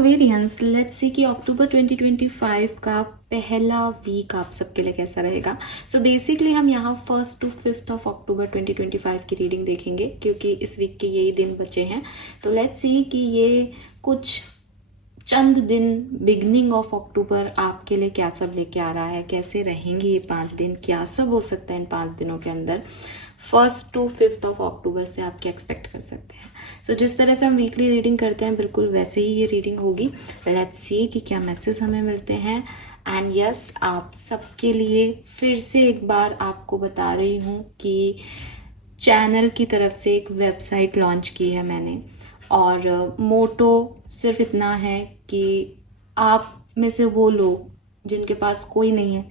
Aquarians, let's see कि अक्टूबर 2025 का पहला वीक आप सबके लिए कैसा रहेगा। सो बेसिकली हम यहाँ 1 to 5 ऑफ अक्टूबर 2025 की रीडिंग देखेंगे क्योंकि इस वीक के यही दिन बचे हैं। तो लेट्स सी कि ये कुछ चंद दिन बिगनिंग ऑफ अक्टूबर आपके लिए क्या सब लेके आ रहा है, कैसे रहेंगे ये 5 दिन, क्या सब हो सकता है इन 5 दिनों के अंदर। 1 to 5 ऑफ अक्टूबर से आप क्या एक्सपेक्ट कर सकते हैं। सो जिस तरह से हम वीकली रीडिंग करते हैं बिल्कुल वैसे ही ये रीडिंग होगी। लेट्स सी कि क्या मैसेज हमें मिलते हैं। एंड यस, आप सबके लिए फिर से एक बार आपको बता रही हूँ कि चैनल की तरफ से एक वेबसाइट लॉन्च की है मैंने, और मोटो सिर्फ इतना है कि आप में से वो लोग जिनके पास कोई नहीं है,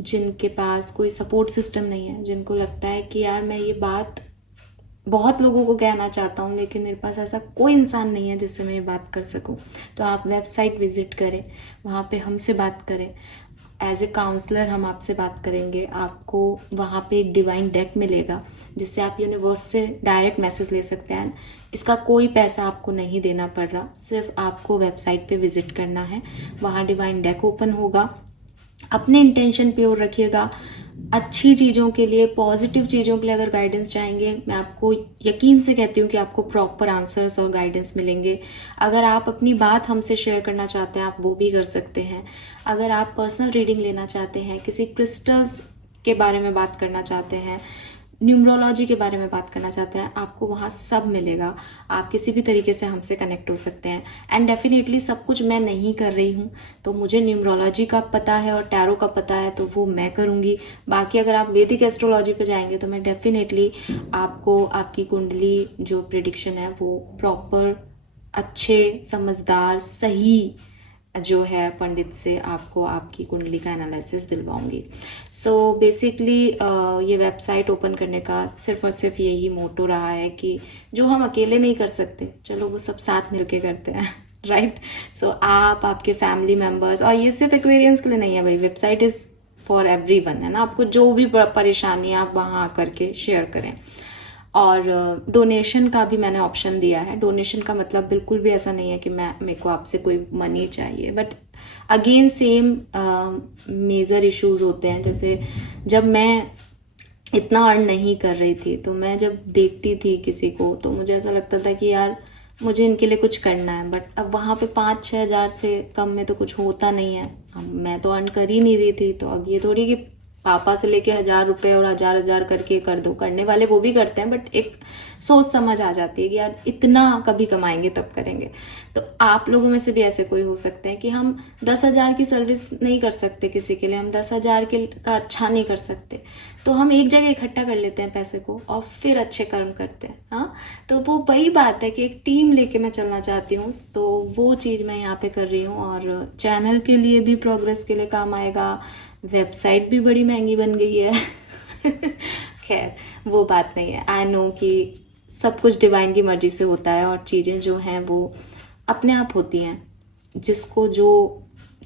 जिनके पास कोई सपोर्ट सिस्टम नहीं है, जिनको लगता है कि यार मैं ये बात बहुत लोगों को कहना चाहता हूँ लेकिन मेरे पास ऐसा कोई इंसान नहीं है जिससे मैं ये बात कर सकूँ, तो आप वेबसाइट विजिट करें, वहाँ पे हमसे बात करें। एज ए काउंसलर हम आपसे बात करेंगे। आपको वहाँ पे एक डिवाइन डेक मिलेगा जिससे आप यूनिवर्स से डायरेक्ट मैसेज ले सकते हैं। इसका कोई पैसा आपको नहीं देना पड़ रहा, सिर्फ आपको वेबसाइट पे विजिट करना है। वहाँ डिवाइन डेक ओपन होगा। अपने इंटेंशन प्योर रखिएगा। अच्छी चीज़ों के लिए, पॉजिटिव चीज़ों के लिए अगर गाइडेंस चाहेंगे, मैं आपको यकीन से कहती हूँ कि आपको प्रॉपर आंसर्स और गाइडेंस मिलेंगे। अगर आप अपनी बात हमसे शेयर करना चाहते हैं आप वो भी कर सकते हैं। अगर आप पर्सनल रीडिंग लेना चाहते हैं, किसी क्रिस्टल्स के बारे में बात करना चाहते हैं, न्यूमरोलॉजी के बारे में बात करना चाहते हैं, आपको वहाँ सब मिलेगा। आप किसी भी तरीके से हमसे कनेक्ट हो सकते हैं। एंड डेफिनेटली सब कुछ मैं नहीं कर रही हूँ, तो मुझे न्यूमरोलॉजी का पता है और टैरो का पता है तो वो मैं करूँगी। बाकी अगर आप वैदिक एस्ट्रोलॉजी पे जाएंगे तो मैं डेफिनेटली आपको आपकी कुंडली जो प्रिडिक्शन है वो प्रॉपर, अच्छे, समझदार, सही जो है पंडित से आपको आपकी कुंडली का एनालिसिस दिलवाऊंगी। सो बेसिकली ये वेबसाइट ओपन करने का सिर्फ और सिर्फ यही मोटो रहा है कि जो हम अकेले नहीं कर सकते चलो वो सब साथ मिलके करते हैं। राइट। सो आप, आपके फैमिली मेम्बर्स, और ये सिर्फ एक्वेरियंस के लिए नहीं है भाई, वेबसाइट इज़ फॉर एवरीवन है ना। आपको जो भी परेशानी है आप वहाँ आकर के शेयर करें। और डोनेशन का भी मैंने ऑप्शन दिया है। डोनेशन का मतलब बिल्कुल भी ऐसा नहीं है कि मेरे को आपसे कोई मनी चाहिए, but again same major issues होते हैं। जैसे जब मैं इतना अर्न नहीं कर रही थी तो मैं जब देखती थी किसी को तो मुझे ऐसा लगता था कि यार मुझे इनके लिए कुछ करना है, बट अब वहाँ पे 5-6 हज़ार से कम में तो कुछ होता नहीं है। अब मैं तो अर्न कर ही नहीं रही थी, तो अब ये थोड़ी कि पापा से लेके 1,000 रुपए और 1,000 करके कर दो। करने वाले वो भी करते हैं, बट एक सोच समझ आ जाती है कि यार इतना कभी कमाएंगे तब करेंगे। तो आप लोगों में से भी ऐसे कोई हो सकते हैं कि हम 10,000 की सर्विस नहीं कर सकते किसी के लिए, हम 10,000 के का अच्छा नहीं कर सकते, तो हम एक जगह इकट्ठा कर लेते हैं पैसे को और फिर अच्छे कर्म करते हैं। हाँ, तो वो वही बात है कि एक टीम लेके मैं चलना चाहती हूँ, तो वो चीज़ मैं यहाँ पे कर रही हूँ। और चैनल के लिए भी, प्रोग्रेस के लिए काम आएगा। वेबसाइट भी बड़ी महंगी बन गई है। खैर वो बात नहीं है। आई नो कि सब कुछ डिवाइन की मर्जी से होता है और चीज़ें जो हैं वो अपने आप होती हैं। जिसको जो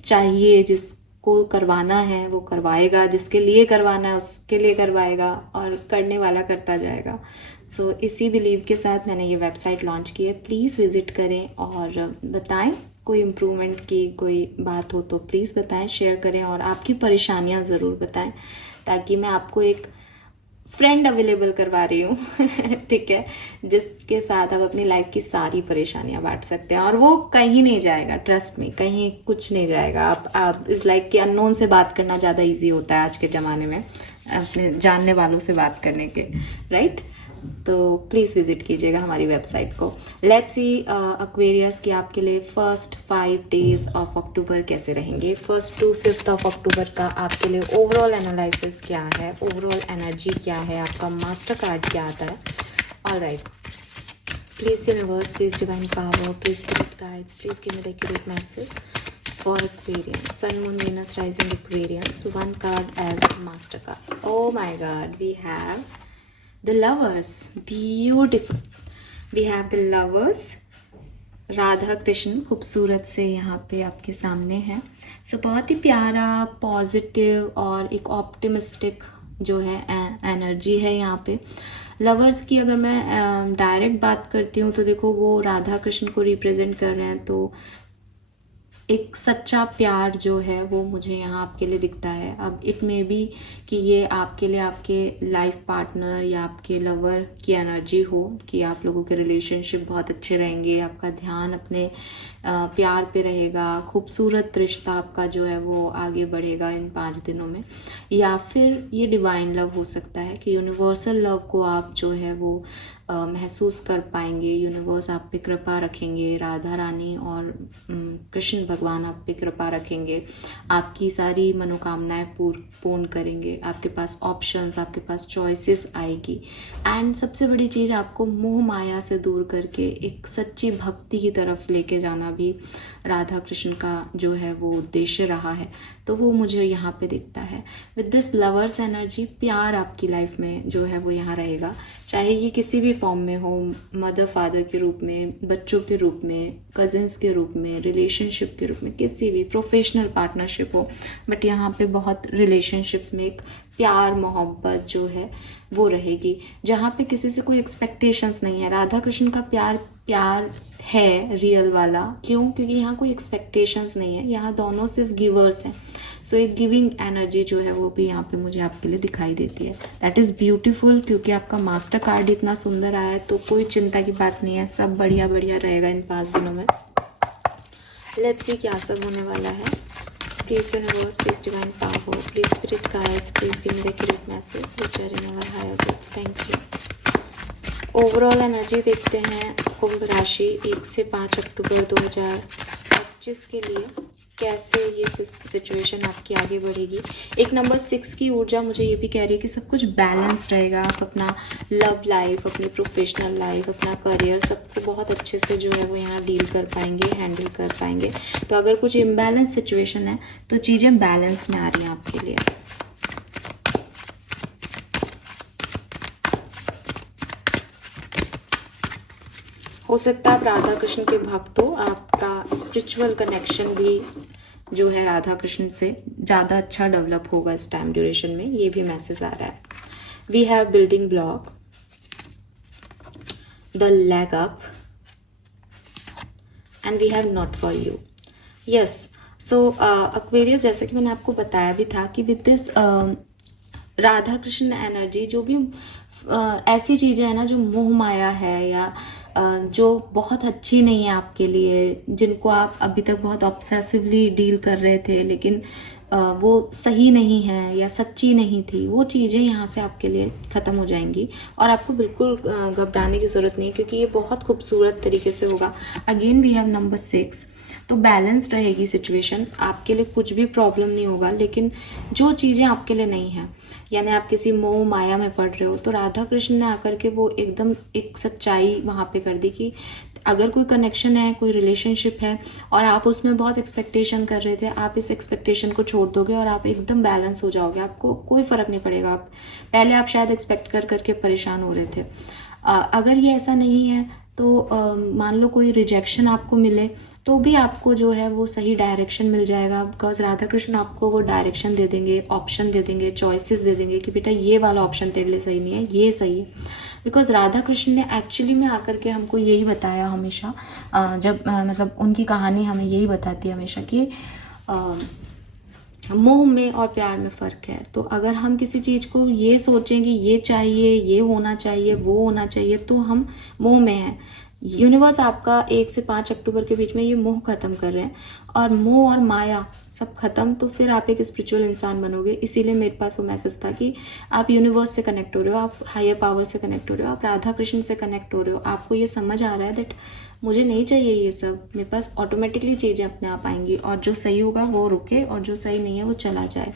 चाहिए, जिसको करवाना है वो करवाएगा, जिसके लिए करवाना है उसके लिए करवाएगा, और करने वाला करता जाएगा। सो इसी बिलीव के साथ मैंने ये वेबसाइट लॉन्च की है। प्लीज़ विजिट करें और बताएं कोई इम्प्रूवमेंट की कोई बात हो तो प्लीज़ बताएं, शेयर करें और आपकी परेशानियां ज़रूर बताएं, ताकि मैं आपको एक फ्रेंड अवेलेबल करवा रही हूँ। ठीक है, जिसके साथ आप अपनी लाइफ की सारी परेशानियां बांट सकते हैं और वो कहीं नहीं जाएगा। ट्रस्ट में, कहीं कुछ नहीं जाएगा। आप इस लाइक कि अननोन से बात करना ज़्यादा इजी होता है आज के ज़माने में, अपने जानने वालों से बात करने के। राइट। तो प्लीज़ विजिट कीजिएगा हमारी वेबसाइट को। लेट्स सी एक्वेरियस कि आपके लिए फर्स्ट 5 डेज ऑफ अक्टूबर कैसे रहेंगे। 1 to 5 ऑफ अक्टूबर का आपके लिए ओवरऑल एनालिसिस क्या है, ओवरऑल एनर्जी क्या है, आपका मास्टर कार्ड क्या आता है। Alright, please universe, please divine power, please spirit guides, please give me the accurate message for Aquarius, Sun, Moon, Venus, Rising Aquarius. One card as Master card. Oh my God, we have the Lovers. Beautiful. We have the Lovers. Radha Krishna खूबसूरत से यहाँ पे आपके सामने है। सो बहुत ही प्यारा, positive और एक ऑप्टिमिस्टिक जो है एनर्जी है यहाँ पे। लवर्स की अगर मैं डायरेक्ट बात करती हूँ तो देखो वो राधा कृष्ण को रिप्रेजेंट कर रहे हैं, तो एक सच्चा प्यार जो है वो मुझे यहाँ आपके लिए दिखता है। अब इट मे बी कि ये आपके लिए आपके लाइफ पार्टनर या आपके लवर की एनर्जी हो कि आप लोगों के रिलेशनशिप बहुत अच्छे रहेंगे, आपका ध्यान अपने प्यार पे रहेगा, खूबसूरत रिश्ता आपका जो है वो आगे बढ़ेगा इन 5 दिनों में। या फिर ये डिवाइन लव हो सकता है कि यूनिवर्सल लव को आप जो है वो महसूस कर पाएंगे। यूनिवर्स आप पे कृपा रखेंगे, राधा रानी और कृष्ण भगवान आप पे कृपा रखेंगे, आपकी सारी मनोकामनाएं पूर्ण करेंगे, आपके पास ऑप्शंस, आपके पास चॉइसेस आएगी। एंड सबसे बड़ी चीज़, आपको मोह माया से दूर करके एक सच्ची भक्ति की तरफ लेके जाना भी राधा कृष्ण का जो है वो उद्देश्य रहा है। तो वो मुझे यहाँ पे दिखता है। विद दिस लवर्स एनर्जी, प्यार आपकी लाइफ में जो है वो यहाँ रहेगा, चाहे ये किसी भी फॉर्म में हो, मदर फादर के रूप में, बच्चों के रूप में, कजिन्स के रूप में, रिलेशनशिप के रूप में, किसी भी प्रोफेशनल पार्टनरशिप हो। बट यहाँ पे बहुत रिलेशनशिप्स में एक प्यार मोहब्बत जो है वो रहेगी, जहाँ पे किसी से कोई एक्सपेक्टेशंस नहीं है। राधा कृष्ण का प्यार प्यार है रियल वाला। क्यों? क्योंकि यहाँ कोई एक्सपेक्टेशंस नहीं है, यहाँ दोनों सिर्फ गिवर्स हैं। सो एक गिविंग एनर्जी जो है वो भी यहाँ पे मुझे आपके लिए दिखाई देती है। That is beautiful. क्योंकि आपका मास्टर कार्ड इतना सुंदर आया है तो कोई चिंता की बात नहीं है, सब बढ़िया बढ़िया रहेगा इन 5 दिनों में। लेट्स सी क्या सब होने वाला है। Please universe, please divine power, please spirit guides, please give me the accurate message which are in our higher good. Thank you. Overall energy देखते हैं कुंभ राशि 1 से 5 अक्टूबर 2025 के लिए कैसे ये सिचुएशन आपकी आगे बढ़ेगी। एक नंबर 6 की ऊर्जा मुझे ये भी कह रही है कि सब कुछ बैलेंस रहेगा। आप अपना लव लाइफ, अपनी प्रोफेशनल लाइफ, अपना करियर, सबको बहुत अच्छे से जो है वो यहाँ डील कर पाएंगे, हैंडल कर पाएंगे। तो अगर कुछ इम्बैलेंस सिचुएशन है तो चीज़ें बैलेंस में आ रही हैं आपके लिए। हो सकता है आप राधा कृष्ण के भक्त हो, आपका स्पिरिचुअल कनेक्शन भी जो है राधा कृष्ण से ज़्यादा अच्छा डेवलप होगा इस टाइम ड्यूरेशन में, ये भी मैसेज आ रहा है। We have building block, the leg up, and we have not for you. Yes, so Aquarius, जैसे कि मैंने आपको बताया भी था कि with this Radha Krishna energy, जो भी ऐसी चीज़ें हैं ना जो मोह माया है या जो बहुत अच्छी नहीं है आपके लिए, जिनको आप अभी तक बहुत ऑब्सेसिवली डील कर रहे थे लेकिन वो सही नहीं है या सच्ची नहीं थी, वो चीज़ें यहाँ से आपके लिए ख़त्म हो जाएंगी। और आपको बिल्कुल घबराने की ज़रूरत नहीं है क्योंकि ये बहुत खूबसूरत तरीके से होगा। अगेन वी हैव नंबर 6, तो बैलेंस रहेगी सिचुएशन, आपके लिए कुछ भी प्रॉब्लम नहीं होगा। लेकिन जो चीज़ें आपके लिए नहीं हैं, यानी आप किसी मोह माया में पड़ रहे हो, तो राधा कृष्ण ने आकर के वो एकदम एक सच्चाई वहाँ पे कर दी कि अगर कोई कनेक्शन है, कोई रिलेशनशिप है और आप उसमें बहुत एक्सपेक्टेशन कर रहे थे, आप इस एक्सपेक्टेशन को छोड़ दोगे और आप एकदम बैलेंस हो जाओगे। आपको कोई फ़र्क नहीं पड़ेगा। आप पहले आप शायद एक्सपेक्ट कर करके परेशान हो रहे थे। अगर ये ऐसा नहीं है तो मान लो कोई रिजेक्शन आपको मिले तो भी आपको जो है वो सही डायरेक्शन मिल जाएगा, बिकॉज राधा कृष्ण आपको वो डायरेक्शन दे देंगे, ऑप्शन दे देंगे, चॉइसेस दे देंगे कि बेटा ये वाला ऑप्शन तेरे लिए सही नहीं है, ये सही है। बिकॉज राधा कृष्ण ने एक्चुअली में आकर के हमको यही बताया हमेशा, जब मतलब उनकी कहानी हमें यही बताती है हमेशा कि मोह में और प्यार में फ़र्क है। तो अगर हम किसी चीज़ को ये सोचें कि ये चाहिए, ये होना चाहिए, वो होना चाहिए, तो हम मोह में हैं। यूनिवर्स आपका 1 से 5 अक्टूबर के बीच में ये मोह ख़त्म कर रहे हैं, और मोह और माया सब खत्म, तो फिर आप एक स्पिरिचुअल इंसान बनोगे। इसीलिए मेरे पास वो मैसेज था कि आप यूनिवर्स से कनेक्ट हो रहे हो, आप हायर पावर से कनेक्ट हो रहे हो, आप राधा कृष्ण से कनेक्ट हो रहे हो। आपको ये समझ आ रहा है दैट मुझे नहीं चाहिए ये सब, मेरे पास ऑटोमेटिकली चीज़ें अपने आप आएंगी, और जो सही होगा वो रुके और जो सही नहीं है वो चला जाए।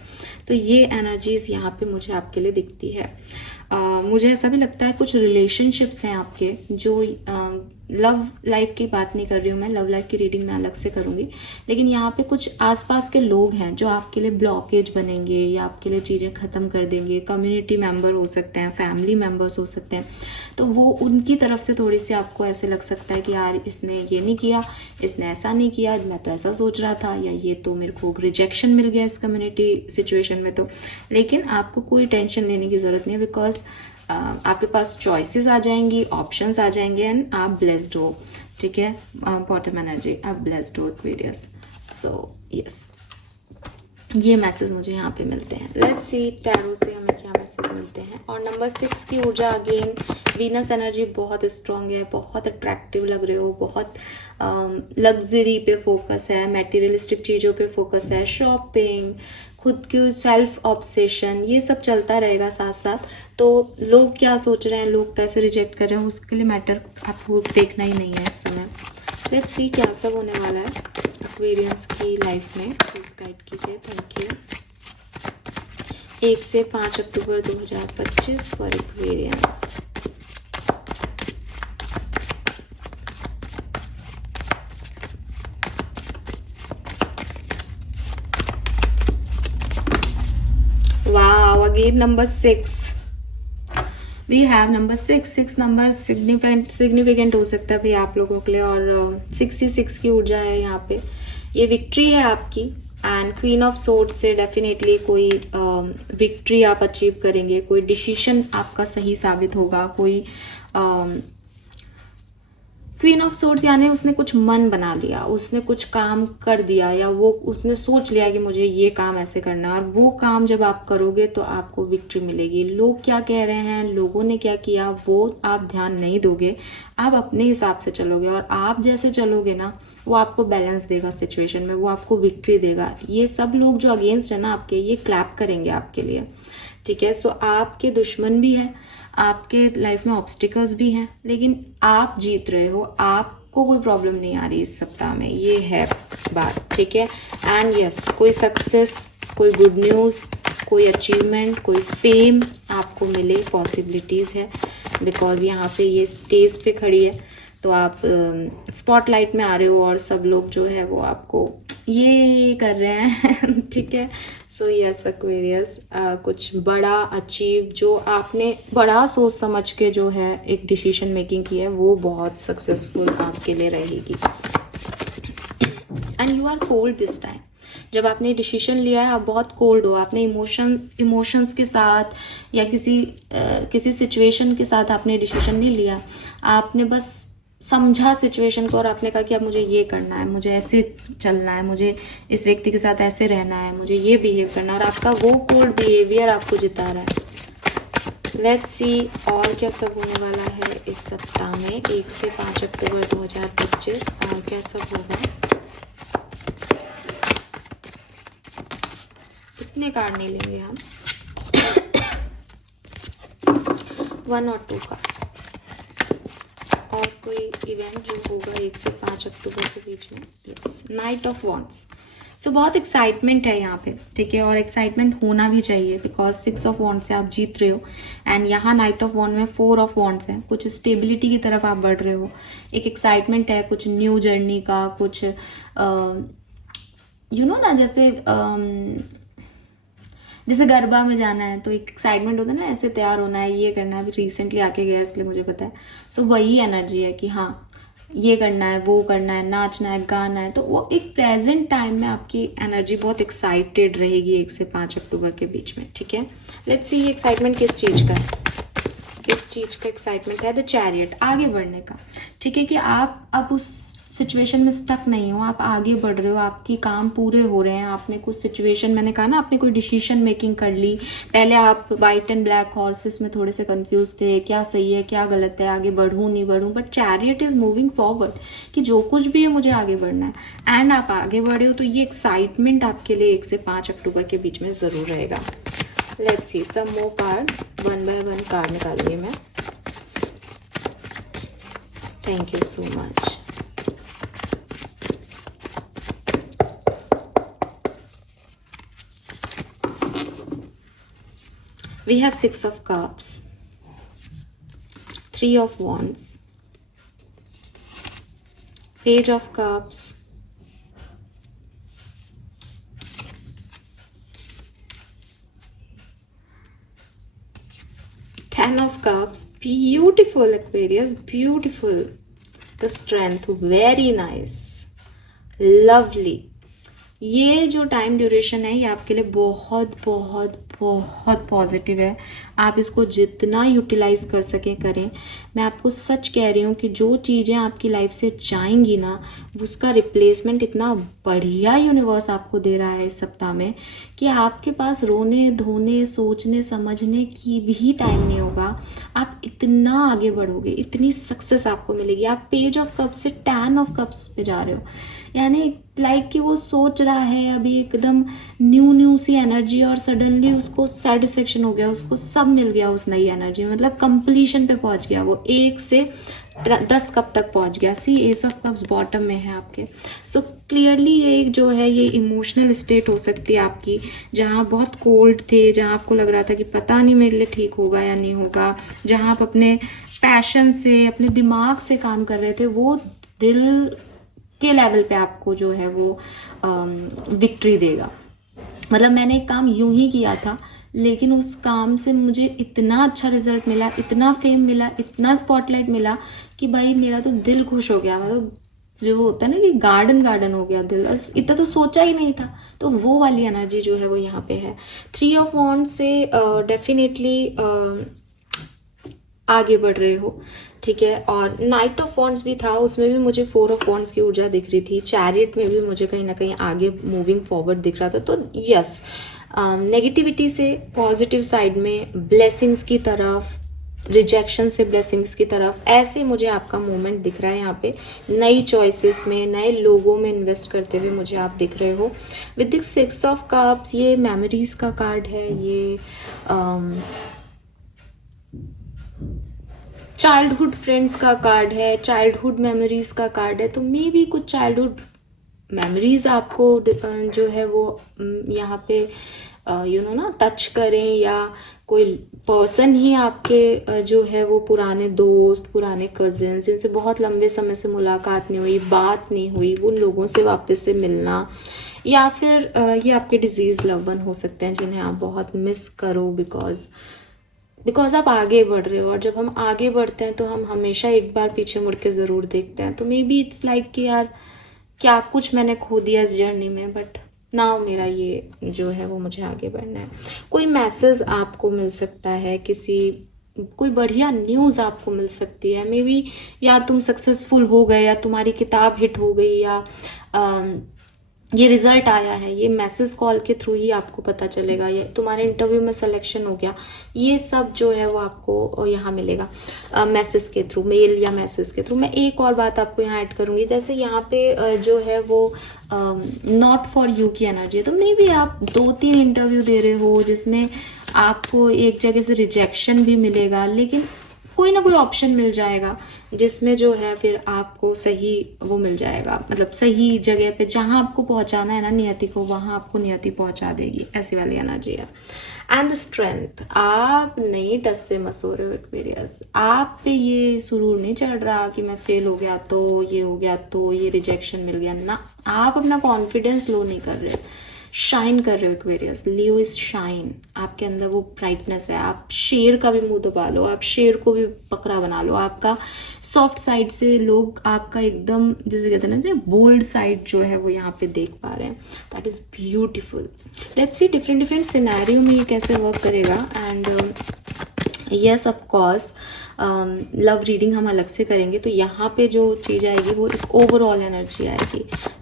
तो ये एनर्जीज यहाँ पे मुझे आपके लिए दिखती है। मुझे ऐसा भी लगता है कुछ रिलेशनशिप्स हैं आपके जो लव लाइफ की बात नहीं कर रही हूँ मैं, लव लाइफ की रीडिंग मैं अलग से करूँगी, लेकिन यहाँ पे कुछ आसपास के लोग हैं जो आपके लिए ब्लॉकेज बनेंगे या आपके लिए चीज़ें ख़त्म कर देंगे। कम्युनिटी मेंबर हो सकते हैं, फैमिली मेंबर्स हो सकते हैं, तो वो उनकी तरफ से थोड़ी सी आपको ऐसे लग सकता है कि यार इसने ये नहीं किया, इसने ऐसा नहीं किया, मैं तो ऐसा सोच रहा था, या ये तो मेरे को रिजेक्शन मिल गया इस कम्युनिटी सिचुएशन में। तो लेकिन आपको कोई टेंशन लेने की ज़रूरत नहीं है, बिकॉज आपके पास चॉइसेस आ जाएंगी, ऑप्शंस आ जाएंगे एंड आप ब्लेस्ड हो, ठीक है। बॉटम एनर्जी, आप ब्लेस्ड हो एक्वेरियस। सो यस, ये मैसेज मुझे यहाँ पे मिलते हैं। लेट्स सी टैरो से हमें क्या मैसेज मिलते हैं। और नंबर 6 की ऊर्जा अगेन, वीनस एनर्जी बहुत स्ट्रांग है, बहुत अट्रैक्टिव लग रहे हो, बहुत लग्जरी पे फोकस है, मटेरियलिस्टिक चीज़ों पे फोकस है, शॉपिंग, खुद की सेल्फ ऑब्सेशन, ये सब चलता रहेगा साथ साथ। तो लोग क्या सोच रहे हैं, लोग कैसे रिजेक्ट कर रहे हैं, उसके लिए मैटर आपको देखना ही नहीं है इस समय। लेट्स सी क्या सब होने वाला है एक्वेरियंस की लाइफ में, प्लीज गाइड कीजिए, थैंक यू। 1 से 5 October 2025 for Aquarians. Wow, again number 6 we have number 6 number significant हो सकता है भी आप लोगों के लिए। और 66 की ऊर्जा है यहाँ पे, ये विक्ट्री है आपकी। एंड क्वीन ऑफ सोर्ड से डेफिनेटली कोई विक्ट्री आप अचीव करेंगे, कोई डिसीजन आपका सही साबित होगा, कोई क्वीन ऑफ सोर्ड्स यानी उसने कुछ मन बना लिया, उसने कुछ काम कर दिया, या वो उसने सोच लिया कि मुझे ये काम ऐसे करना है, और वो काम जब आप करोगे तो आपको विक्ट्री मिलेगी। लोग क्या कह रहे हैं, लोगों ने क्या किया, वो आप ध्यान नहीं दोगे, आप अपने हिसाब से चलोगे, और आप जैसे चलोगे ना वो आपको बैलेंस देगा सिचुएशन में, वो आपको विक्ट्री देगा। ये सब लोग जो अगेंस्ट है ना आपके, ये क्लैप करेंगे आपके लिए, ठीक है। सो आपके दुश्मन भी हैं, आपके लाइफ में ऑब्स्टिकल्स भी हैं, लेकिन आप जीत रहे हो, आपको कोई प्रॉब्लम नहीं आ रही इस सप्ताह में, ये है बात, ठीक है। एंड यस, कोई सक्सेस, कोई गुड न्यूज़, कोई अचीवमेंट, कोई फेम आपको मिले, पॉसिबिलिटीज़ है, बिकॉज यहाँ पे ये स्टेज पे खड़ी है, तो आप स्पॉटलाइट में आ रहे हो, और सब लोग जो है वो आपको ये कर रहे हैं ठीक है। सो यस एक्वेरियस, कुछ बड़ा अचीव, जो आपने बड़ा सोच समझ के जो है एक डिसीजन मेकिंग की है, वो बहुत सक्सेसफुल आपके लिए रहेगी। And you are called this time, जब आपने डिसीजन लिया है आप बहुत कोल्ड हो, आपने इमोशंस के साथ या किसी सिचुएशन के साथ आपने डिसीजन नहीं लिया, आपने बस समझा सिचुएशन को और आपने कहा कि अब मुझे ये करना है, मुझे ऐसे चलना है, मुझे इस व्यक्ति के साथ ऐसे रहना है, मुझे ये बिहेव करना है, और आपका वो कोल्ड बिहेवियर आपको जिता रहा है। लेट्स सी और क्या सब होने वाला है इस सप्ताह में 1 से 5 अक्टूबर 2025, और क्या सब होगा। कितने कार्ड नहीं लेंगे हम 1 और 2 का। और कोई इवेंट जो होगा 1 से 5 अक्टूबर के बीच में, यस, नाइट ऑफ वॉन्ड्स। सो बहुत एक्साइटमेंट है यहाँ पे, ठीक है, और एक्साइटमेंट होना भी चाहिए, बिकॉज 6 ऑफ वॉन्ड्स से आप जीत रहे हो, एंड यहाँ नाइट ऑफ वॉन्ड में 4 ऑफ वॉन्ड्स है, कुछ स्टेबिलिटी की तरफ आप बढ़ रहे हो, एक एक्साइटमेंट है, कुछ न्यू जर्नी का, कुछ यू नो ना, जैसे गरबा में जाना है तो एक एक्साइटमेंट होता है ना, ऐसे तैयार होना है, ये करना है, अभी रिसेंटली आके गया इसलिए मुझे पता है। सो वही एनर्जी है कि हाँ ये करना है, वो करना है, नाचना है, गाना है, तो वो एक प्रेजेंट टाइम में आपकी एनर्जी बहुत एक्साइटेड रहेगी 1 से 5 अक्टूबर के बीच में, ठीक है। लेट्स सी ये एक्साइटमेंट किस चीज़ का है, किस चीज़ का एक्साइटमेंट है। द चैरियट, आगे बढ़ने का, ठीक है, कि आप अब उस सिचुएशन में स्टक नहीं हो, आप आगे बढ़ रहे हो, आपके काम पूरे हो रहे हैं, आपने कुछ सिचुएशन, मैंने कहा ना, आपने कोई डिसीजन मेकिंग कर ली। पहले आप वाइट एंड ब्लैक हॉर्सेस में थोड़े से कंफ्यूज थे, क्या सही है क्या गलत है, आगे बढ़ूँ नहीं बढ़ूँ, but chariot is moving forward, कि जो कुछ भी है मुझे आगे बढ़ना है, एंड आप आगे बढ़े हो, तो ये एक्साइटमेंट आपके लिए 1 से 5 अक्टूबर के बीच में ज़रूर रहेगा। Let's see some more card, 1 by 1 card निकालूंगी मैं। Thank you so much. We have 6 of cups, 3 of wands, page of cups, 10 of cups. Beautiful Aquarius, beautiful. The strength, very nice, lovely. ये जो टाइम ड्यूरेशन है ये आपके लिए बहुत बहुत बहुत पॉजिटिव है। आप इसको जितना यूटिलाइज कर सकें करें। मैं आपको सच कह रही हूँ कि जो चीज़ें आपकी लाइफ से जाएंगी ना, उसका रिप्लेसमेंट इतना बढ़िया यूनिवर्स आपको दे रहा है इस सप्ताह में कि आपके पास रोने धोने सोचने समझने की भी टाइम नहीं होगा। आप इतना आगे बढ़ोगे, इतनी सक्सेस आपको मिलेगी। आप पेज ऑफ कप्स से 10 ऑफ कप्स पे जा रहे हो, यानी लाइक कि वो सोच रहा है अभी एकदम न्यू सी एनर्जी, और सडनली उसको सेटिस्फेक्शन हो गया, उसको सब मिल गया उस नई एनर्जी में, मतलब कंप्लीशन पे पहुंच गया। वो 1 से 10 कप तक पहुंच गया। सी एस ऑफ कप्स बॉटम में है आपके। सो क्लियरली ये एक जो है ये इमोशनल स्टेट हो सकती है आपकी, जहाँ बहुत कोल्ड थे, जहाँ आपको लग रहा था कि पता नहीं मेरे लिए ठीक होगा या नहीं होगा, जहाँ आप अपने पैशन से अपने दिमाग से काम कर रहे थे, वो दिल के लेवल पे आपको जो है वो विक्ट्री देगा। मतलब मैंने एक काम यूं ही किया था, लेकिन उस काम से मुझे इतना अच्छा रिजल्ट मिला, इतना फेम मिला, इतना स्पॉटलाइट मिला कि भाई मेरा तो दिल खुश हो गया। मतलब जो होता है ना कि गार्डन हो गया दिल, इतना तो सोचा ही नहीं था। तो वो वाली एनर्जी जो है वो यहाँ पे है। 3 ऑफ वॉन्ड्स से डेफिनेटली आगे बढ़ रहे हो, ठीक है। और नाइट ऑफ वॉन्ड्स भी था, उसमें भी मुझे 4 ऑफ वॉन्ड्स की ऊर्जा दिख रही थी। चैरियट में भी मुझे कहीं ना कहीं आगे मूविंग फॉरवर्ड दिख रहा था। तो यस, नेगेटिविटी से पॉजिटिव साइड में, ब्लेसिंग्स की तरफ, रिजेक्शन से ब्लेसिंग्स की तरफ, ऐसे मुझे आपका मूवमेंट दिख रहा है यहाँ पे। नई चॉइसेस में, नए लोगों में इन्वेस्ट करते हुए मुझे आप दिख रहे हो। विद दिस 6 ऑफ कप्स, ये मेमोरीज का कार्ड है, ये चाइल्डहुड फ्रेंड्स का कार्ड है, चाइल्डहुड मेमोरीज का कार्ड है। तो मे भी कुछ चाइल्डहुड मेमोरीज आपको जो है वो यहाँ पे ना टच करें, या कोई पर्सन ही आपके जो है वो पुराने दोस्त, पुराने कजिन जिनसे बहुत लंबे समय से मुलाकात नहीं हुई, बात नहीं हुई, उन लोगों से वापस से मिलना, या फिर ये आपके डिजीज लव वन हो सकते हैं जिन्हें आप बहुत मिस करो बिकॉज आप आगे बढ़ रहे हो। और जब हम आगे बढ़ते हैं तो हम हमेशा एक बार पीछे मुड़ के ज़रूर देखते हैं। तो मे बी इट्स लाइक कि यार क्या कुछ मैंने खो दिया इस जर्नी में, बट नाउ मेरा ये जो है वो मुझे आगे बढ़ना है। कोई मैसेज आपको मिल सकता है, कोई बढ़िया न्यूज़ आपको मिल सकती है। मे बी यार तुम सक्सेसफुल हो गए, या तुम्हारी किताब हिट हो गई, या ये रिजल्ट आया है, ये मैसेज कॉल के थ्रू ही आपको पता चलेगा, या तुम्हारे इंटरव्यू में सिलेक्शन हो गया। ये सब जो है वो आपको यहाँ मिलेगा मैसेज के थ्रू, मेल या मैसेज के थ्रू। मैं एक और बात आपको यहाँ ऐड करूँगी, जैसे यहाँ पे जो है वो नॉट फॉर यू की एनर्जी है। तो मे बी आप 2-3 इंटरव्यू दे रहे हो जिसमें आपको एक जगह से रिजेक्शन भी मिलेगा, लेकिन कोई ना कोई ऑप्शन मिल जाएगा जिसमें जो है फिर आपको सही वो मिल जाएगा, मतलब सही जगह पे जहां आपको पहुंचाना है ना नियति को, वहां आपको नियति पहुंचा देगी। ऐसी वाली एनर्जी है। एंड द स्ट्रेंथ, आप नहीं टस से मस हो रहे हो एक्वेरियस। आप पे ये सुरूर नहीं चढ़ रहा कि मैं फेल हो गया तो ये हो गया तो ये रिजेक्शन मिल गया ना। आप अपना कॉन्फिडेंस लो नहीं कर रहे, शाइन कर रहे हो एक्वेरियस। लियो इज शाइन, आपके अंदर वो ब्राइटनेस है। आप शेर का भी मुंह दबा लो, आप शेर को भी बकरा बना लो। आपका सॉफ्ट साइड से लोग आपका एकदम जैसे कहते हैं ना बोल्ड साइड जो है वो यहाँ पे देख पा रहे हैं। That is beautiful. Let's see different scenario में ये कैसे वर्क करेगा। And yes of course love reading हम अलग से करेंगे, तो यहाँ पे जो चीज़ आएगी वो एक ओवरऑल एनर्जी आएगी।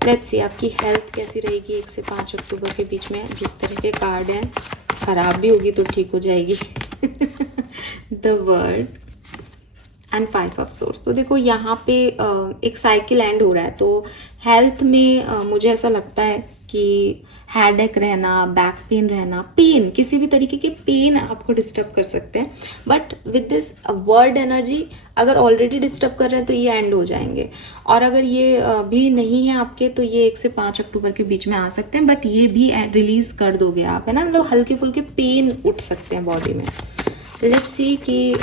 लेट्स सी आपकी हेल्थ कैसी रहेगी 1 से 5 अक्टूबर के बीच में। जिस तरह के कार्ड हैं, खराब भी होगी तो ठीक हो जाएगी। The world and 5 of source. तो देखो यहाँ पे एक साइकिल एंड हो रहा है। तो हेल्थ में मुझे ऐसा लगता है कि हेडेक रहना, बैक पेन रहना, पेन, किसी भी तरीके के पेन आपको डिस्टर्ब कर सकते हैं। But with this word energy अगर ऑलरेडी डिस्टर्ब कर रहे हैं तो ये एंड हो जाएंगे। और अगर ये भी नहीं है आपके तो ये 1 से 5 अक्टूबर के बीच में आ सकते हैं, बट ये भी रिलीज कर दोगे आप, है ना। मतलब हल्के फुल्के पेन उठ सकते हैं बॉडी में। लेट्स सी कि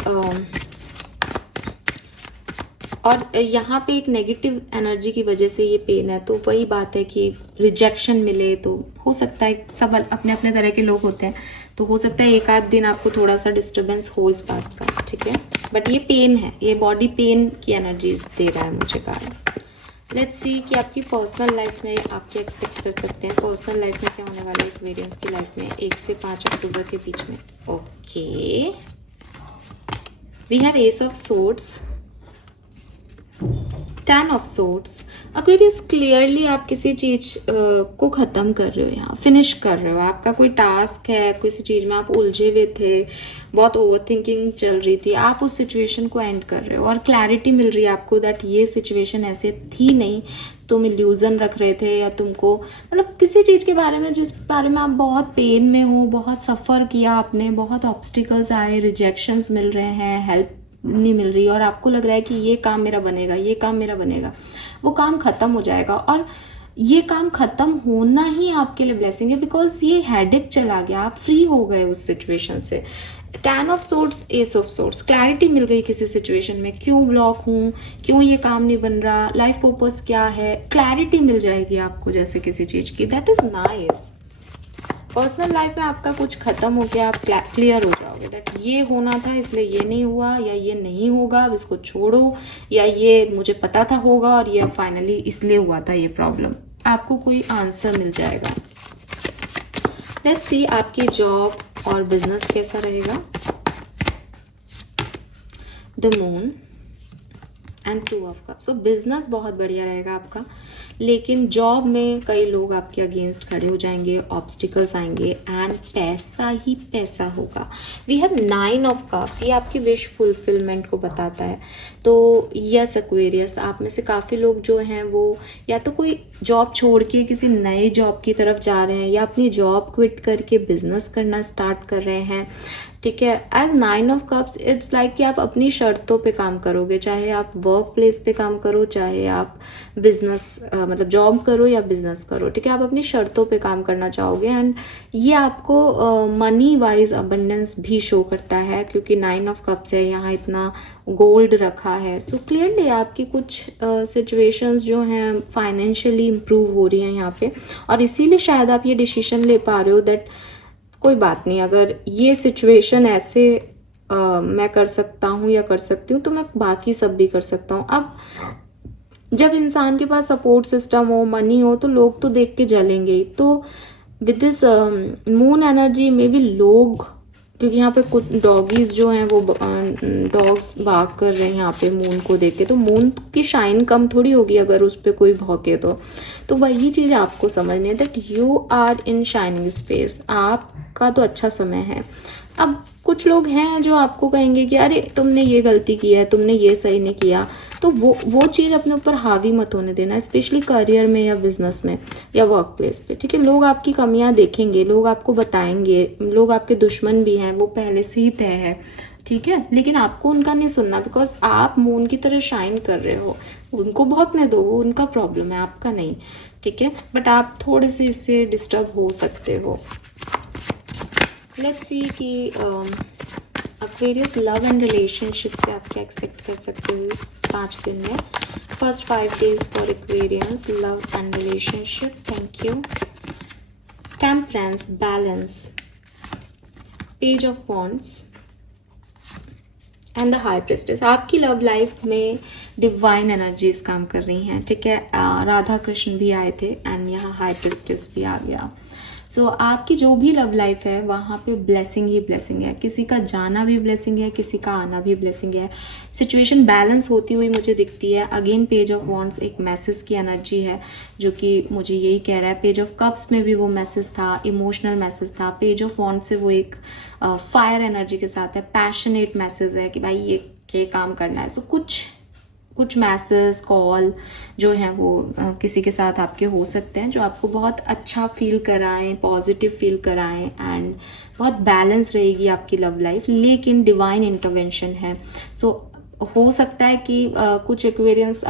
और यहाँ पे एक नेगेटिव एनर्जी की वजह से ये पेन है। तो वही बात है कि रिजेक्शन मिले तो हो सकता है, सब अपने अपने तरह के लोग होते हैं, तो हो सकता है एक आध दिन आपको थोड़ा सा डिस्टर्बेंस हो इस बात का, ठीक है। बट ये पेन है, ये बॉडी पेन की एनर्जी दे रहा है मुझे कार्ड। लेट्स सी कि आपकी पर्सनल लाइफ में आप क्या एक्सपेक्ट कर सकते हैं। पर्सनल लाइफ में क्या होने वाला है एक्वेरियंस की लाइफ में 1 से 5 अक्टूबर के बीच में। Okay, we have ace of swords, 10 of swords. Aquarius clearly आप किसी चीज को खत्म कर रहे हो, यहाँ फिनिश कर रहे हो। आपका कोई टास्क है, किसी चीज में आप उलझे हुए थे, बहुत ओवर थिंकिंग चल रही थी, आप उस सिचुएशन को एंड कर रहे हो और क्लैरिटी मिल रही है आपको दैट ये सिचुएशन ऐसे थी नहीं, तुम इल्यूजन रख रहे थे या तुमको मतलब किसी चीज के बारे में जिस बारे में आप बहुत पेन में हो, बहुत सफर किया आपने, बहुत ऑब्स्टिकल्स आए, रिजेक्शंस मिल रहे हैं, हेल्प नहीं मिल रही और आपको लग रहा है कि ये काम मेरा बनेगा, ये काम मेरा बनेगा, वो काम खत्म हो जाएगा। और ये काम खत्म होना ही आपके लिए ब्लेसिंग है, बिकॉज ये हेडेक चला गया, आप फ्री हो गए उस सिचुएशन से। 10 of swords, ace of swords, clarity मिल गई किसी सिचुएशन में, क्यों ब्लॉक हूँ, क्यों ये काम नहीं बन रहा, लाइफ पर्पस क्या है, क्लैरिटी मिल जाएगी आपको जैसे किसी चीज की। That is nice. Personal life में आपका कुछ खत्म हो गया, आप क्लियर हो जाओगे दैट ये होना था इसलिए ये नहीं हुआ, या ये नहीं होगा अब इसको छोड़ो, या ये मुझे पता था होगा और ये फाइनली इसलिए हुआ था ये प्रॉब्लम। आपको कोई आंसर मिल जाएगा। लेट्स सी आपकी जॉब और बिजनेस कैसा रहेगा। The moon and 2 of cups. So business बहुत बढ़िया रहेगा आपका, लेकिन जॉब में कई लोग आपके अगेंस्ट खड़े हो जाएंगे, ऑब्स्टिकल्स आएंगे एंड पैसा ही पैसा होगा। वी हैव 9 ऑफ कप्स, ये आपकी विश फुलफिलमेंट को बताता है। तो यस एक्वेरियस, आप में से काफ़ी लोग जो हैं वो या तो कोई जॉब छोड़ के किसी नए जॉब की तरफ जा रहे हैं, या अपनी जॉब क्विट करके बिजनेस करना स्टार्ट कर रहे हैं। ठीक है, as 9 of cups it's like कि आप अपनी शर्तों पे काम करोगे, चाहे आप वर्क प्लेस पे काम करो, चाहे आप बिजनेस मतलब जॉब करो या बिजनेस करो। ठीक है, आप अपनी शर्तों पे काम करना चाहोगे एंड ये आपको मनी वाइज अबंडेंस भी शो करता है, क्योंकि 9 ऑफ कप्स है, यहाँ इतना गोल्ड रखा है। सो क्लियरली आपकी कुछ सिचुएशंस जो हैं फाइनेंशियली इम्प्रूव हो रही हैं यहाँ पे, और इसीलिए शायद आप ये डिसीजन ले पा रहे हो दैट कोई बात नहीं, अगर ये सिचुएशन ऐसे मैं कर सकता हूँ या कर सकती हूँ तो मैं बाकी सब भी कर सकता हूँ। अब जब इंसान के पास सपोर्ट सिस्टम हो, मनी हो, तो लोग तो देख के जलेंगे ही। तो विद दिस मून एनर्जी में भी लोग, क्योंकि यहाँ पे कुछ डॉगीज जो हैं वो डॉग्स बाग कर रहे हैं यहाँ पे मून को देख के, तो मून की शाइन कम थोड़ी होगी अगर उस पर कोई भौंके तो वही चीज़ आपको समझनी है that you are in shining space, आपका तो अच्छा समय है। अब कुछ लोग हैं जो आपको कहेंगे कि अरे तुमने ये गलती की है, तुमने ये सही नहीं किया, तो वो चीज़ अपने ऊपर हावी मत होने देना, स्पेशली करियर में या बिजनेस में या वर्क प्लेस पे। ठीक है, लोग आपकी कमियां देखेंगे, लोग आपको बताएंगे, लोग आपके दुश्मन भी हैं, वो पहले से ही तय है। ठीक है, लेकिन आपको उनका नहीं सुनना, बिकॉज आप मून की तरह शाइन कर रहे हो। उनको भौंकने दो, वो उनका प्रॉब्लम है, आपका नहीं। ठीक है, बट आप थोड़े से इससे डिस्टर्ब हो सकते हो। लेट्स सी कि एक्वेरियस लव एंड रिलेशनशिप से आप क्या एक्सपेक्ट कर सकते हो इस 5 दिन में। First 5 days for Aquarius, love and relationship. Thank you. Temperance, balance, page of wands and the high priestess. आपकी लव लाइफ में डिवाइन एनर्जीज काम कर रही हैं। ठीक है, राधा कृष्ण भी आए थे एंड यहाँ हाई प्रिस्टेस भी आ गया। सो आपकी जो भी लव लाइफ है वहाँ पे ब्लेसिंग ही ब्लेसिंग है। किसी का जाना भी ब्लेसिंग है, किसी का आना भी ब्लेसिंग है। सिचुएशन बैलेंस होती हुई मुझे दिखती है। अगेन पेज ऑफ वॉन्ड्स एक मैसेज की एनर्जी है जो कि मुझे यही कह रहा है। पेज ऑफ कप्स में भी वो मैसेज था, इमोशनल मैसेज था। पेज ऑफ वॉन्ड्स से वो एक फायर एनर्जी के साथ है, पैशनेट मैसेज है कि भाई ये काम करना है। सो कुछ मैसेज कॉल जो है वो किसी के साथ आपके हो सकते हैं जो आपको बहुत अच्छा फील कराएं, पॉजिटिव फील कराएं एंड बहुत बैलेंस रहेगी आपकी लव लाइफ, लेकिन डिवाइन इंटरवेंशन है। सो हो सकता है कि कुछ एक्वेरियंस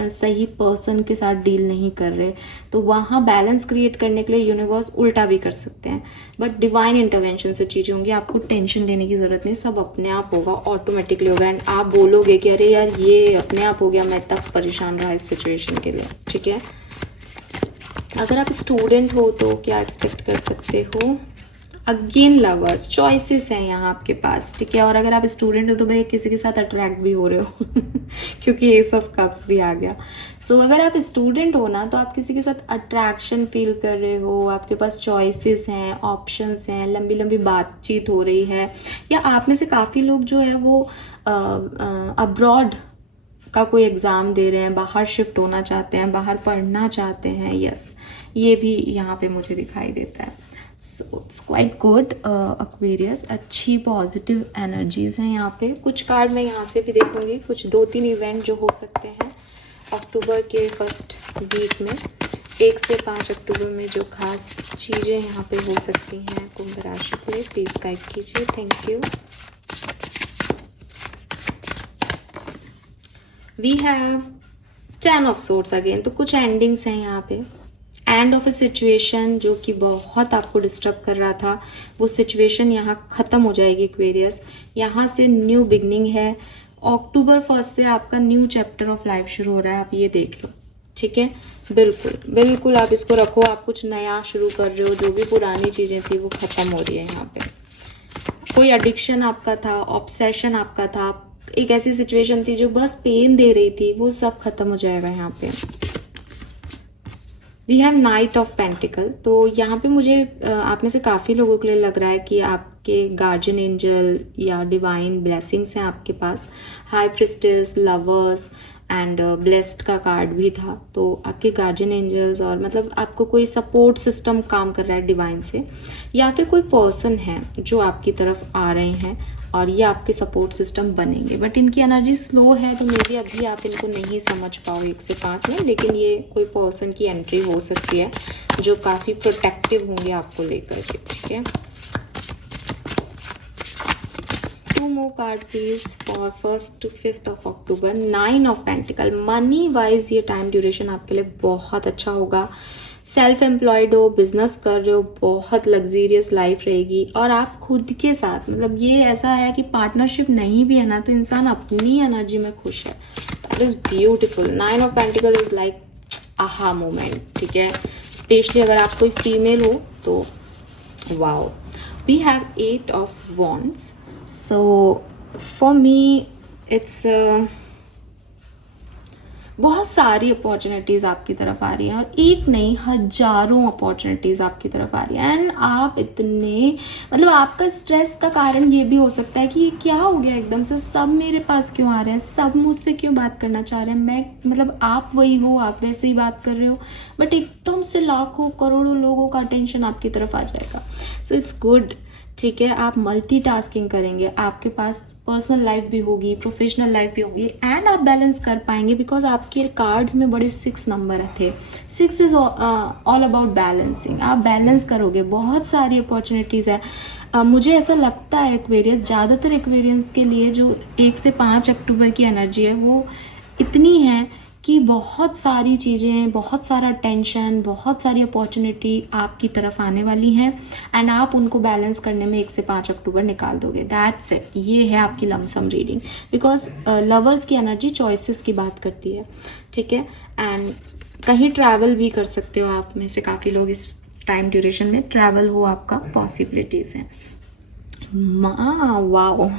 सही पर्सन के साथ डील नहीं कर रहे, तो वहाँ बैलेंस क्रिएट करने के लिए यूनिवर्स उल्टा भी कर सकते हैं, बट डिवाइन इंटरवेंशन से चीज़ें होंगी। आपको टेंशन लेने की ज़रूरत नहीं, सब अपने आप होगा, ऑटोमेटिकली होगा एंड आप बोलोगे कि अरे यार ये अपने आप हो गया, मैं तब परेशान रहा इस सिचुएशन के लिए। ठीक है, अगर आप स्टूडेंट हो तो क्या एक्सपेक्ट कर सकते हो। अगेन लवर्स, चॉइसेस हैं यहाँ आपके पास, ठीक है। और अगर आप स्टूडेंट हो तो भाई किसी के साथ अट्रैक्ट भी हो रहे हो क्योंकि एस ऑफ कप्स भी आ गया। सो अगर आप स्टूडेंट हो ना तो आप किसी के साथ अट्रैक्शन फील कर रहे हो, आपके पास चॉइसेस हैं, ऑप्शंस हैं, लंबी लंबी बातचीत हो रही है, या आप में से काफ़ी लोग जो है वो अब्रॉड का कोई एग्ज़ाम दे रहे हैं, बाहर शिफ्ट होना चाहते हैं, बाहर पढ़ना चाहते हैं। यस, ये भी यहाँ पे मुझे दिखाई देता है। So it's quite good Aquarius, अच्छी पॉजिटिव एनर्जीज हैं यहाँ पे। कुछ कार्ड मैं यहाँ से भी देखूंगी, कुछ 2-3 इवेंट जो हो सकते हैं अक्टूबर के फर्स्ट वीक में, 1 से 5 अक्टूबर में जो खास चीज़ें यहाँ पे हो सकती हैं कुंभ राशि के लिए, प्लीज़ गाइड कीजिए। Thank you. We have 10 of swords again, तो कुछ एंडिंग्स हैं यहाँ पे। एंड ऑफ ए सिचुएशन जो कि बहुत आपको डिस्टर्ब कर रहा था, वो सिचुएशन यहाँ खत्म हो जाएगी एक्वेरियस। यहाँ से न्यू बिगनिंग है। अक्टूबर 1 से आपका न्यू चैप्टर ऑफ लाइफ शुरू हो रहा है, आप ये देख लो, ठीक है। बिल्कुल बिल्कुल आप इसको रखो, आप कुछ नया शुरू कर रहे हो, जो भी पुरानी चीजें थी वो खत्म हो रही है यहाँ पे। कोई एडिक्शन आपका था, ऑब्सेशन आपका था, एक ऐसी सिचुएशन थी जो बस पेन दे रही थी, वो सब खत्म हो जाएगा यहाँ पे। We have knight of pentacle, तो यहाँ पे मुझे आप में से काफ़ी लोगों के लिए लग रहा है कि आपके गार्जियन एंजल या डिवाइन ब्लेसिंग्स हैं आपके पास। High priestess, lovers and blessed का कार्ड भी था, तो आपके गार्जियन एंजल्स और मतलब आपको कोई सपोर्ट सिस्टम काम कर रहा है डिवाइन से, या फिर कोई पर्सन है जो आपकी तरफ आ रहे हैं और ये आपके सपोर्ट सिस्टम बनेंगे। बट इनकी एनर्जी स्लो है, तो मे बी अभी आप इनको नहीं समझ पाओ 1 से 5 में, लेकिन ये कोई पर्सन की एंट्री हो सकती है जो काफ़ी प्रोटेक्टिव होंगे आपको लेकर के, ठीक है। 2 more card please for 1st to 5th of October. 9 of pentacle, money wise ये टाइम ड्यूरेशन आपके लिए बहुत अच्छा होगा। सेल्फ एम्प्लॉयड हो, बिजनेस कर रहे हो, बहुत लग्जीरियस लाइफ रहेगी। और आप खुद के साथ, मतलब ये ऐसा है कि पार्टनरशिप नहीं भी है ना तो इंसान अपनी एनर्जी में खुश है। That is beautiful. 9 of pentacle is like aha moment, ठीक है। स्पेशली अगर आप कोई फीमेल हो तो wow. We have 8 of wands, so for me it's बहुत सारी अपॉर्चुनिटीज आपकी तरफ आ रही हैं, और एक नहीं हजारों अपॉर्चुनिटीज आपकी तरफ आ रही हैं। एंड आप इतने, मतलब आपका स्ट्रेस का कारण ये भी हो सकता है कि ये क्या हो गया एकदम से, सब मेरे पास क्यों आ रहे हैं, सब मुझसे क्यों बात करना चाह रहे हैं, मैं मतलब आप वही हो, आप वैसे ही बात कर रहे हो, बट एकदम से लाखों करोड़ों लोगों का अटेंशन आपकी तरफ आ जाएगा। सो इट्स गुड, ठीक है। आप मल्टीटास्किंग करेंगे, आपके पास पर्सनल लाइफ भी होगी, प्रोफेशनल लाइफ भी होगी, एंड आप बैलेंस कर पाएंगे बिकॉज आपके कार्ड्स में बड़े 6 नंबर थे। 6 इज ऑल अबाउट बैलेंसिंग। आप बैलेंस करोगे, बहुत सारी अपॉर्चुनिटीज़ है। मुझे ऐसा लगता है एक्वेरियस, ज़्यादातर एक्वेरियंस के लिए जो 1 से 5 अक्टूबर की एनर्जी है वो इतनी है कि बहुत सारी चीज़ें, बहुत सारा टेंशन, बहुत सारी अपॉर्चुनिटी आपकी तरफ आने वाली हैं, एंड आप उनको बैलेंस करने में 1 से 5 अक्टूबर निकाल दोगे। That's it. ये है आपकी लमसम रीडिंग, बिकॉज लवर्स की एनर्जी चॉइसेस की बात करती है, ठीक है। एंड कहीं ट्रैवल भी कर सकते हो, आप में से काफ़ी लोग इस टाइम ड्यूरेशन में ट्रैवल हो आपका पॉसिबिलिटीज़ हैं। वाओ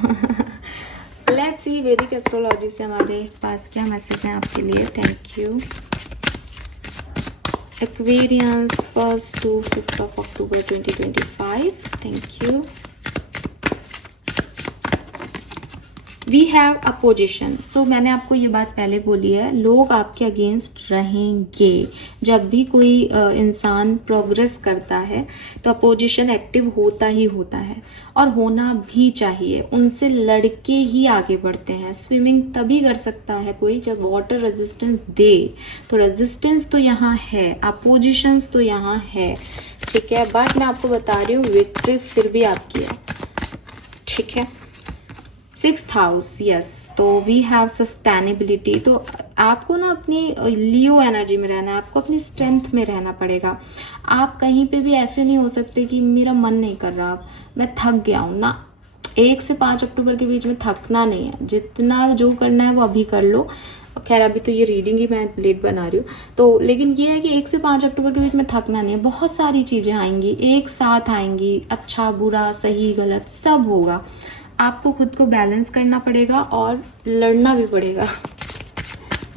लेट्स सी वैदिक एस्ट्रोलॉजी से हमारे पास क्या मैसेज हैं आपके लिए। Thank you. Aquarians 1st to 5th of October 2025। Thank you. We have opposition, so मैंने आपको ये बात पहले बोली है, लोग आपके अगेंस्ट रहेंगे। जब भी कोई इंसान प्रोग्रेस करता है तो अपोजिशन एक्टिव होता ही होता है, और होना भी चाहिए। उनसे लड़के ही आगे बढ़ते हैं। स्विमिंग तभी कर सकता है कोई जब वाटर रेजिस्टेंस दे, तो रेजिस्टेंस तो यहाँ है, अपोजिशंस तो यहाँ है, ठीक है। बट मैं आपको बता रही हूँ विक्ट्री फिर भी आपकी है, ठीक है। 6th हाउस, यस, तो वी हैव सस्टेनेबिलिटी। तो आपको ना अपनी लियो एनर्जी में रहना है, आपको अपनी स्ट्रेंथ में रहना पड़ेगा। आप कहीं पे भी ऐसे नहीं हो सकते कि मेरा मन नहीं कर रहा, मैं थक गया हूँ ना। 1 से 5 अक्टूबर के बीच में थकना नहीं है, जितना जो करना है वो अभी कर लो। खैर अभी तो ये रीडिंग ही मैं लेट बना रही हूँ, तो लेकिन ये है कि 1 से 5 अक्टूबर के बीच में थकना नहीं है। बहुत सारी चीज़ें आएंगी, एक साथ आएंगी, अच्छा बुरा सही गलत सब होगा। आपको खुद को बैलेंस करना पड़ेगा और लड़ना भी पड़ेगा,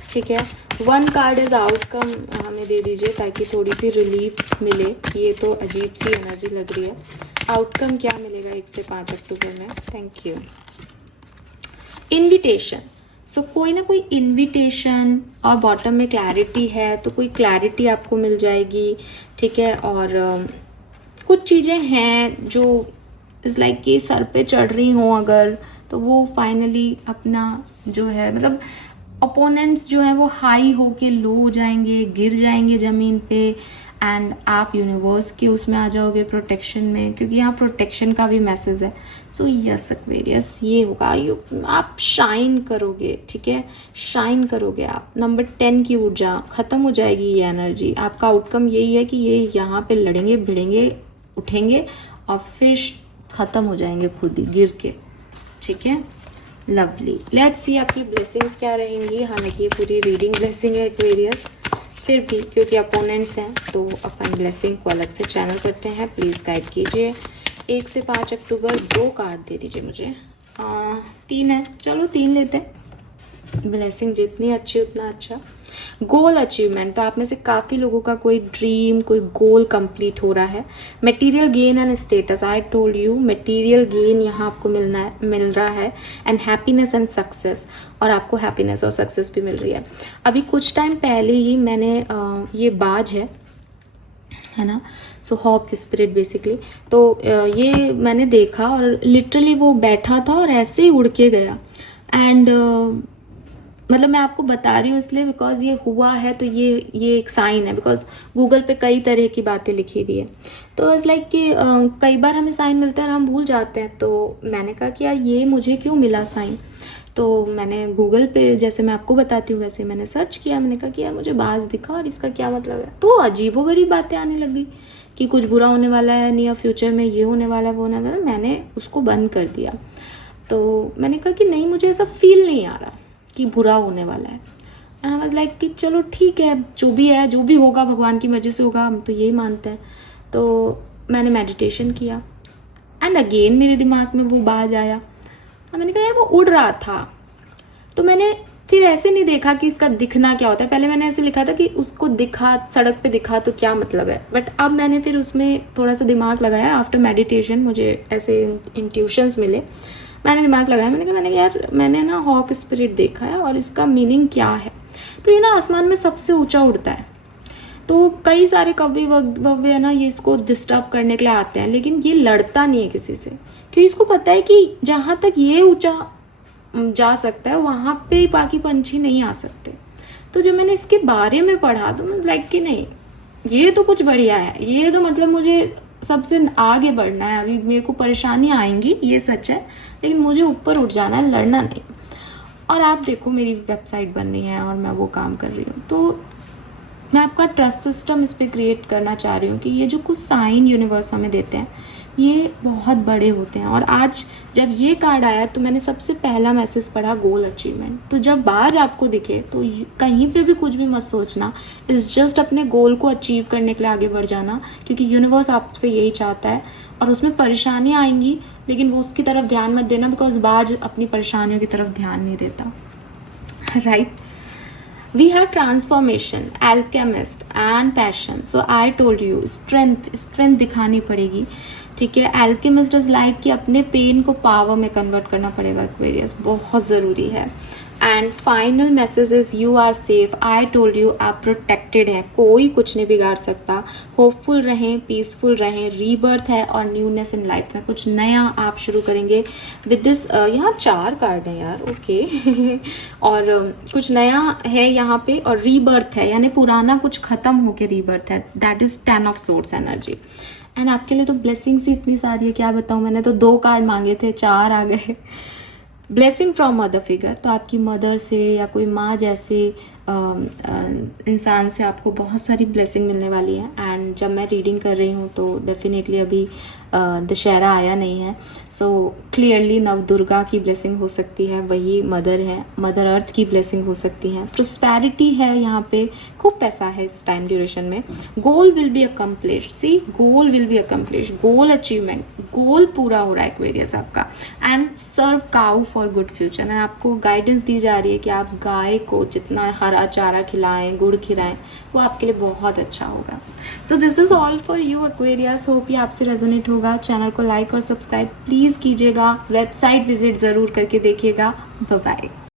ठीक है। 1 कार्ड इज आउटकम हमें दे दीजिए ताकि थोड़ी सी रिलीफ मिले। ये तो अजीब सी एनर्जी लग रही है। आउटकम क्या मिलेगा 1 से 5 अक्टूबर में? Thank you. इनविटेशन, सो कोई ना कोई इनविटेशन, और बॉटम में क्लैरिटी है तो कोई क्लैरिटी आपको मिल जाएगी, ठीक है। और कुछ चीज़ें हैं जो इस लाइक कि सर पे चढ़ रही हों अगर, तो वो फाइनली अपना जो है मतलब ओपोनेंट्स जो है वो हाई होके लो हो जाएंगे, गिर जाएंगे ज़मीन पे, एंड आप यूनिवर्स के उसमें आ जाओगे प्रोटेक्शन में, क्योंकि यहाँ प्रोटेक्शन का भी मैसेज है। सो यस एक्वेरियस, ये होगा आप शाइन करोगे, ठीक है, शाइन करोगे आप। नंबर 10 की ऊर्जा खत्म हो जाएगी, ये एनर्जी। आपका आउटकम यही है कि ये यहाँ पे लड़ेंगे भिड़ेंगे उठेंगे और फिर खत्म हो जाएंगे खुद ही गिर के, ठीक है। लवली, लेट्स सी आपकी ब्लेसिंग्स क्या रहेंगी। हालांकि ये पूरी रीडिंग ब्लेसिंग है एक्वेरियस, फिर भी क्योंकि अपोनेंट्स हैं तो अपन ब्लेसिंग को अलग से चैनल करते हैं। प्लीज़ गाइड कीजिए। 1 से 5 अक्टूबर 2 कार्ड दे दीजिए मुझे। 3 है, चलो 3 लेते हैं। ब्लेसिंग जितनी अच्छी उतना अच्छा। गोल अचीवमेंट, तो आप में से काफ़ी लोगों का कोई ड्रीम कोई गोल कंप्लीट हो रहा है। Material gain and status, I told you material gain यहाँ आपको मिल रहा है, एंड हैप्पीनेस एंड सक्सेस, और आपको हैप्पीनेस और सक्सेस भी मिल रही है। अभी कुछ टाइम पहले ही मैंने ये बाज है ना, सो हॉक स्पिरिट बेसिकली, तो ये मैंने देखा और लिटरली वो बैठा था और ऐसे ही उड़ के गया। एंड मतलब मैं आपको बता रही हूँ इसलिए बिकॉज ये हुआ है, तो ये एक साइन है, बिकॉज गूगल पे कई तरह की बातें लिखी हुई है। तो इट्स लाइक कि कई बार हमें साइन मिलता है और हम भूल जाते हैं। तो मैंने कहा कि यार ये मुझे क्यों मिला साइन, तो मैंने गूगल पे जैसे मैं आपको बताती हूँ वैसे मैंने सर्च किया। मैंने कहा कि यार मुझे बाज दिखा और इसका क्या मतलब है। तो अजीबोगरीब बातें आने लगी कि कुछ बुरा होने वाला है, नियर फ्यूचर में ये होने वाला है वो होने वाला है। मैंने उसको बंद कर दिया। तो मैंने कहा कि नहीं, मुझे ऐसा फील नहीं आ रहा कि बुरा होने वाला है। एंड आई वाज लाइक कि चलो ठीक है, जो भी है जो भी होगा भगवान की मर्जी से होगा, हम तो यही मानते हैं। तो मैंने मेडिटेशन किया एंड अगेन मेरे दिमाग में वो बाज आया। मैंने कहा यार वो उड़ रहा था। तो मैंने फिर ऐसे नहीं देखा कि इसका दिखना क्या होता है। पहले मैंने ऐसे लिखा था कि उसको दिखा, सड़क पे दिखा तो क्या मतलब है। बट अब मैंने फिर उसमें थोड़ा सा दिमाग लगाया। आफ्टर मेडिटेशन मुझे ऐसे इंट्यूशंस मिले, मैंने दिमाग लगाया। मैंने कहा यार मैंने ना हॉक स्पिरिट देखा है और इसका मीनिंग क्या है। तो ये ना आसमान में सबसे ऊंचा उड़ता है। तो कई सारे कव्वे वव्वे है ना, ये इसको डिस्टर्ब करने के लिए आते हैं, लेकिन ये लड़ता नहीं है किसी से, क्योंकि इसको पता है कि जहाँ तक ये ऊंचा जा सकता है वहाँ पे बाकी पंछी नहीं आ सकते। तो जब मैंने इसके बारे में पढ़ा तो मैं लाइक कि नहीं, ये तो कुछ बढ़िया है, ये तो मतलब मुझे सबसे आगे बढ़ना है। अभी मेरे को परेशानी आएंगी, ये सच है, लेकिन मुझे ऊपर उठ जाना है, लड़ना नहीं। और आप देखो मेरी वेबसाइट बन रही है और मैं वो काम कर रही हूँ। तो मैं आपका ट्रस्ट सिस्टम इस पर क्रिएट करना चाह रही हूँ कि ये जो कुछ साइन यूनिवर्स हमें देते हैं ये बहुत बड़े होते हैं। और आज जब ये कार्ड आया तो मैंने सबसे पहला मैसेज पढ़ा गोल अचीवमेंट। तो जब बाज आपको दिखे तो कहीं पे भी कुछ भी मत सोचना, इस जस्ट अपने गोल को अचीव करने के लिए आगे बढ़ जाना, क्योंकि यूनिवर्स आपसे यही चाहता है। और उसमें परेशानियाँ आएंगी, लेकिन वो उसकी तरफ ध्यान मत देना, बिकॉज बाज अपनी परेशानियों की तरफ ध्यान नहीं देता, right. We have transformation, alchemist and passion. So I told you strength दिखानी पड़ेगी, ठीक है। alchemist is like कि अपने पेन को पावर में कन्वर्ट करना पड़ेगा एक्वेरियस, बहुत ज़रूरी है। And final message is you are safe. I told you आप प्रोटेक्टेड हैं, कोई कुछ नहीं बिगाड़ सकता। होपफुल रहें, पीसफुल रहें, रीबर्थ है और न्यूनेस इन लाइफ में कुछ नया आप शुरू करेंगे विद दिस। यहाँ 4 कार्ड है यार, ओके और कुछ नया है यहाँ पे, और रीबर्थ है यानी पुराना कुछ खत्म होके रीबर्थ है। That is 10 of swords energy. And आपके लिए तो ब्लेसिंग्स ही इतनी सारी है, क्या बताऊँ। मैंने तो 2 कार्ड मांगे थे, 4 आ गए। ब्लेसिंग फ्रॉम मदर फिगर, तो आपकी मदर से या कोई माँ जैसे इंसान से आपको बहुत सारी ब्लेसिंग मिलने वाली है। एंड जब मैं रीडिंग कर रही हूँ तो डेफिनेटली अभी दशहरा आया नहीं है, सो क्लियरली नव दुर्गा की ब्लेसिंग हो सकती है, वही मदर है, मदर अर्थ की ब्लेसिंग हो सकती है, प्रोस्पेरिटी है यहाँ पे, खूब पैसा है इस टाइम ड्यूरेशन में, goal will be accomplished, see goal will be accomplished, goal achievement, goal पूरा हो रहा है एक्वेरियस आपका। And serve cow for good future, and आपको गाइडेंस दी जा रही है कि आप गाय को जितना हरा चारा खिलाएं, गुड़ खिलाएं, वो आपके लिए बहुत अच्छा होगा। So this is all for you Aquarius, hope ये आपसे रेजोनेट होगा। चैनल को लाइक और सब्सक्राइब प्लीज़ कीजिएगा, वेबसाइट विजिट ज़रूर करके देखिएगा। Bye bye.